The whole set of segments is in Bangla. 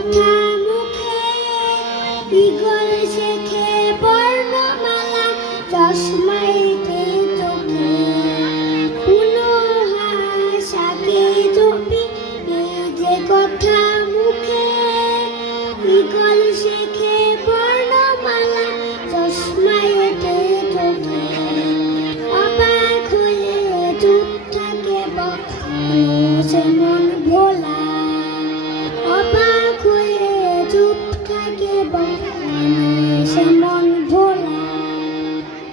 কথা মুখে ঈগল শেখে বর্ণমালা চশমাইতে চোখে পুনহাসাকে জপি যে কথা মুখে ঈগল শেখে বর্ণমালা চশমাইতে চোখে অবাক হয়ে চুপ থাকে সে মন ভোলা অবাক হয়ে চুপ থাকে সে মন ভোলা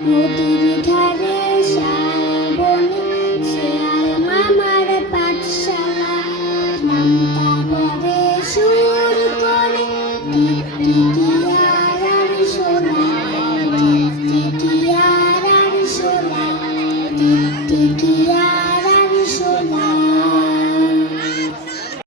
নদীর ধারে শাল বনে শেয়াল মামার পাঠশালা নামতা পরে